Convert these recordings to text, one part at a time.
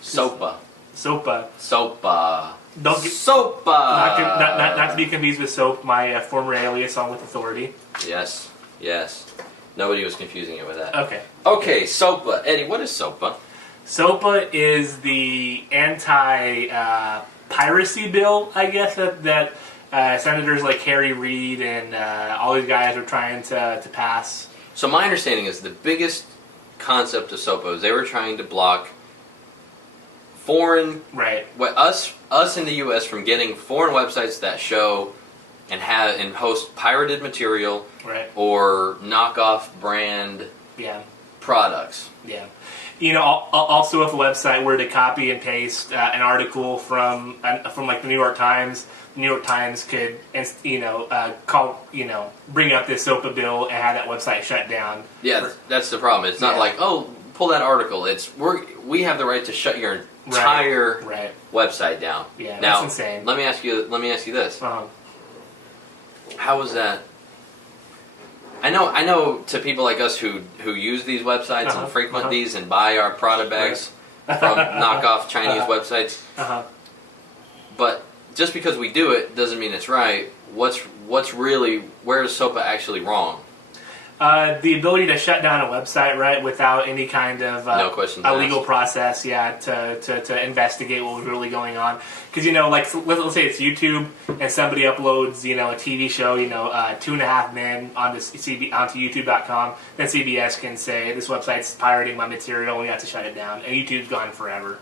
SOPA. SOPA. SOPA. Don't get SOPA. not to be confused with Soap, my former alias on With Authority. Yes. Nobody was confusing it with that. Okay, SOPA. Eddie, what is SOPA? SOPA is the anti-piracy bill, I guess, that senators like Harry Reid and all these guys are trying to pass. So my understanding is the biggest concept of SOPA is they were trying to block foreign, us in the U.S. from getting foreign websites that show and host pirated material, or knockoff brand, products. Yeah. You know, also if a website were to copy and paste an article from like the New York Times could, bring up this SOPA bill and have that website shut down. Yeah, that's the problem. It's not like, oh, pull that article. We have the right to shut your entire website down. Yeah, now, that's insane. Let me ask you this. How was that? I know to people like us who use these websites and frequent these and buy our Prada bags from knockoff Chinese websites. But just because we do it doesn't mean it's right. Where is SOPA actually wrong? The ability to shut down a website, without any kind of no questions legal asked. process, to investigate what was really going on. Because let's say it's YouTube and somebody uploads, a TV show, 2.5 Men onto YouTube.com. Then CBS can say this website's pirating my material, and we have to shut it down, and YouTube's gone forever.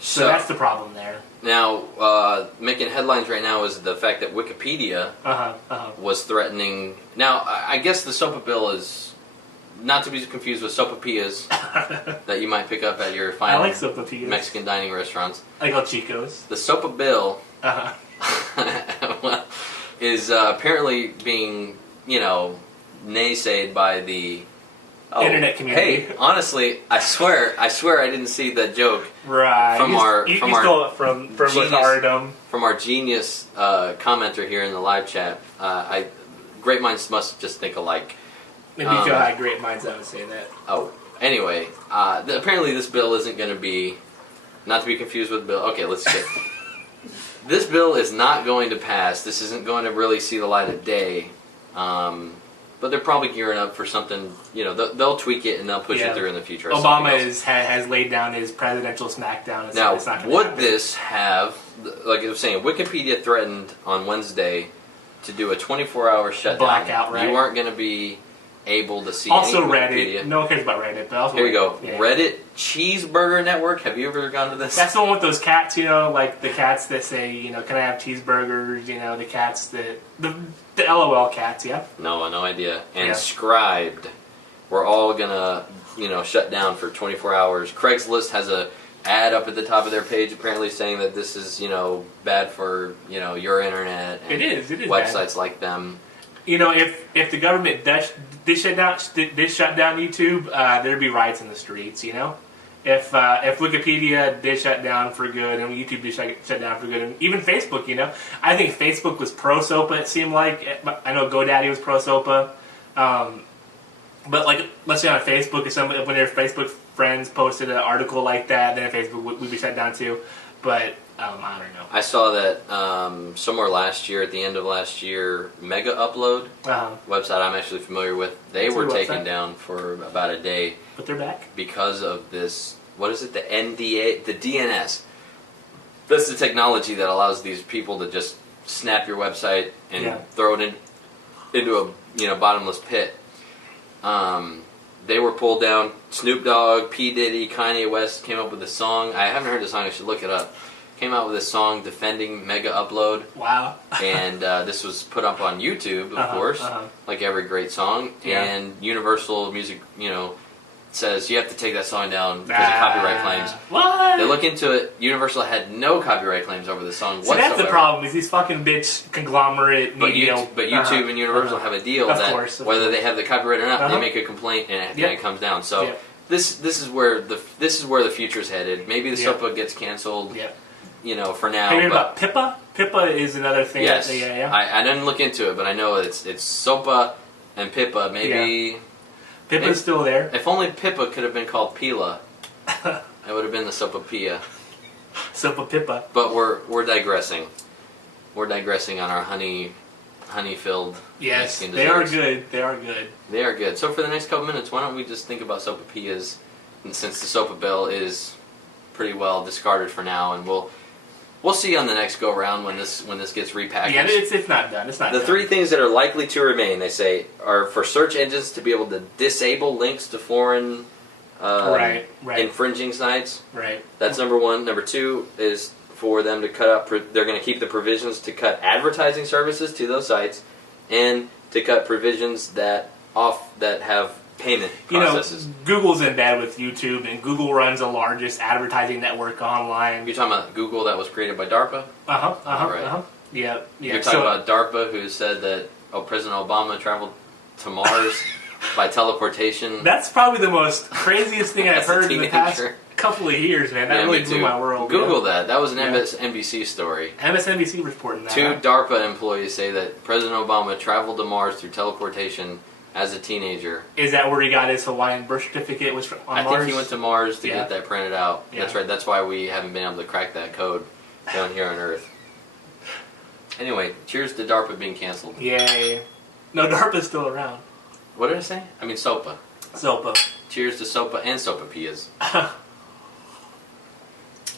So that's the problem there. Now, making headlines right now is the fact that Wikipedia was threatening. Now, I guess the SOPA bill is not to be confused with SOPAPillas that you might pick up at your fine Mexican dining restaurants. I like El Chico's. The SOPA bill is apparently being, naysayed by the internet community. Hey, honestly, I swear I didn't see that joke. Right. From you stole it from our genius commenter here in the live chat. Great minds must just think alike. Maybe if you had great minds, I would say that. Oh, anyway, apparently this bill isn't going to be, not to be confused with the bill. Okay, let's get. This bill is not going to pass. This isn't going to really see the light of day. But they're probably gearing up for something, they'll tweak it and they'll push it through in the future. Obama has laid down his presidential smackdown. And now, it's not would this have, like I was saying, Wikipedia threatened on Wednesday to do a 24-hour shutdown. Blackout, right? You aren't going to be able to see also any Reddit. Wikipedia. No one cares about Reddit, but also here you go. Yeah. Reddit Cheeseburger Network. Have you ever gone to this? That's the one with those cats, like the cats that say, can I have cheeseburgers? The cats that the LOL cats, yeah. No idea. And Scribed. We're all gonna, shut down for 24 hours. Craigslist has a ad up at the top of their page apparently saying that this is, bad for, your internet. And it is websites bad. like them. If the government did shut down YouTube, there'd be riots in the streets. If Wikipedia did shut down for good and YouTube did shut down for good, and even Facebook, I think Facebook was pro SOPA. It seemed like I know GoDaddy was pro SOPA, but let's say on Facebook, if when their Facebook friends posted an article like that, then Facebook would be shut down too. But I don't know. I saw that somewhere last year, at the end of last year, Mega Upload, website I'm actually familiar with, they were taken down for about a day. But they're back? Because of this, what is it, the NDA, the DNS. That's the technology that allows these people to just snap your website and throw it into a bottomless pit. They were pulled down. Snoop Dogg, P. Diddy, Kanye West came up with a song. I haven't heard the song. I should look it up. Came out with a song defending Mega Upload. Wow. And this was put up on YouTube, of course, like every great song. Yeah. And Universal Music, says you have to take that song down because of copyright claims. What? They look into it. Universal had no copyright claims over the song whatsoever. That's the problem, is these fucking bitch conglomerate media. But YouTube and Universal have a deal of that course. Whether they have the copyright or not, they make a complaint and it comes down. So this is where the future is headed. Maybe the SOPA gets canceled. For now. Have you heard about PIPA? PIPA is another thing. Yes. I didn't look into it, but I know it's SOPA and PIPA. Maybe PIPA's still there. If only PIPA could have been called Pila. It would have been Sopapilla. Sopa Pippa. But we're digressing. We're digressing on our honey-filled Yes, Mexican they are desserts. good. They are good. They are good. So for the next couple minutes, why don't we just think about Sopapillas, and since the SOPA bill is pretty well discarded for now, and we'll see on the next go round when this gets repackaged. Yeah, it's not done. It's not The done. 3 things that are likely to remain, they say, are for search engines to be able to disable links to foreign Right. infringing sites. Right. That's number 1. Number 2 is for them to cut out. They're going to keep the provisions to cut advertising services to those sites, and to cut provisions that have payment processes. Google's in bed with YouTube, and Google runs the largest advertising network online. You're talking about Google that was created by DARPA? Right. Yeah. You're talking about DARPA, who said that President Obama traveled to Mars by teleportation. That's probably the most craziest thing I've heard in the past couple of years, man. That really blew my world. Google that. That was an MSNBC story. MSNBC reporting that. 2 DARPA employees say that President Obama traveled to Mars through teleportation as a teenager. Is that where he got his Hawaiian birth certificate? Was on Mars? I think he went to Mars to get that printed out. Yeah. That's right. That's why we haven't been able to crack that code down here on Earth. Anyway, cheers to DARPA being canceled. Yay. No, DARPA's still around. What did I say? I mean SOPA. SOPA. Cheers to SOPA and Sopapillas.